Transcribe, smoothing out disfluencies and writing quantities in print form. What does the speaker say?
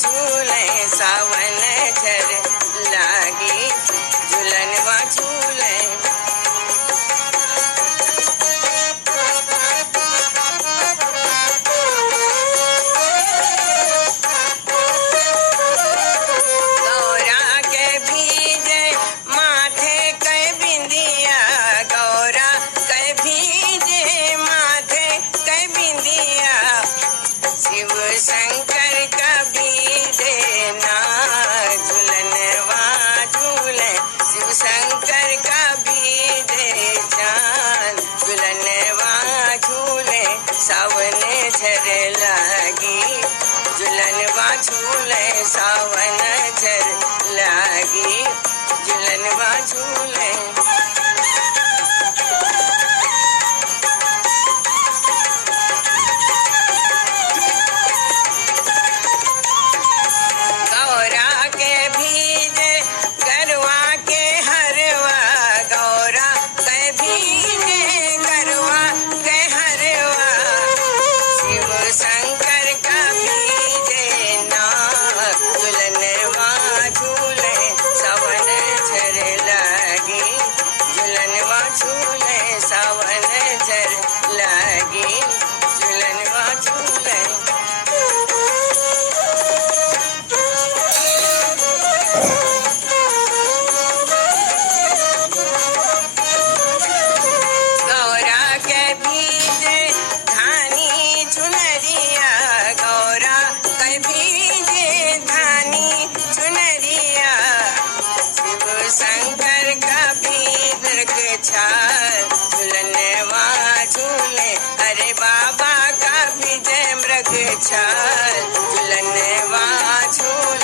झूले सावन झर लागी झूलनवा झूले गौरा के भीजे माथे के बिंदिया गौरा के भीजे माथे के बिंदिया शिव शंकर का भी देना झूलनवा झूले शिव शंकर का भी दे जान झूलनवा झूले सावन झर लागी झूलनवा झूले सावन झर लागी झूलनवा झूले गौरा के भीजे गरवा के हरवा गौरा के भीजे गरवा के हरवा शिव शंकर का भीजे ना झूलनवा झूले सावन झर लागी झूलनवा झूले सावन झर लागी झूलनवा झूले गौरा के भीजे धानी चुनरिया गौरा के भीजे धानी चुनरिया शिव शंकर का भी मृगछाल झूलनवा झूले अरे बाबा का भी जय मृगछाल झूलनवा झूले